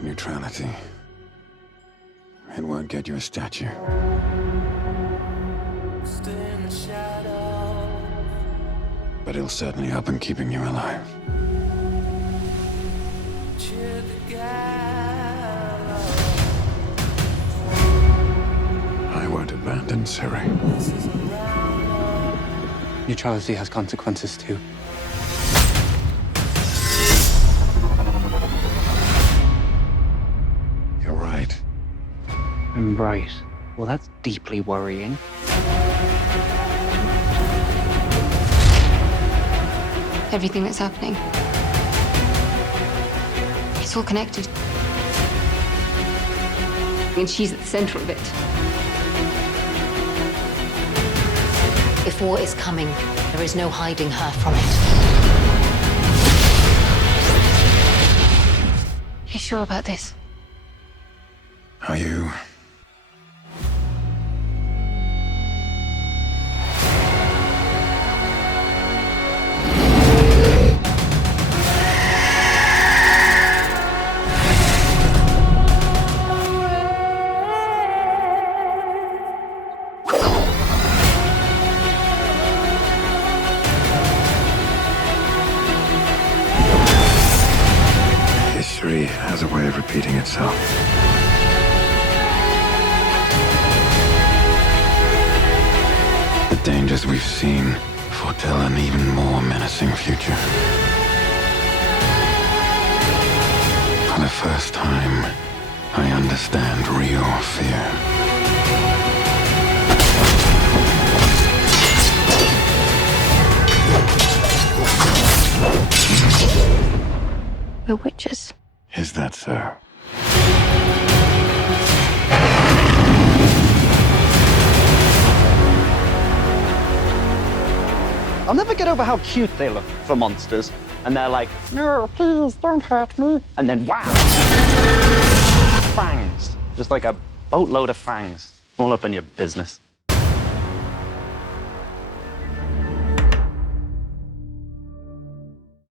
Neutrality. It won't get you a statue. But it'll certainly help in keeping you alive. I won't abandon Siri. Neutrality has consequences too. Right. Well, that's deeply worrying. Everything that's happening. It's all connected. And she's at the center of it. If war is coming, there is no hiding her from it. You sure about this? Are you? Repeating itself. The dangers we've seen foretell an even more menacing future. For the first time, I understand real fear. We're witches. Is that so? I'll never get over how cute they look for monsters. And they're like, no, please don't hurt me. And then wow, fangs. Just like a boatload of fangs all up in your business.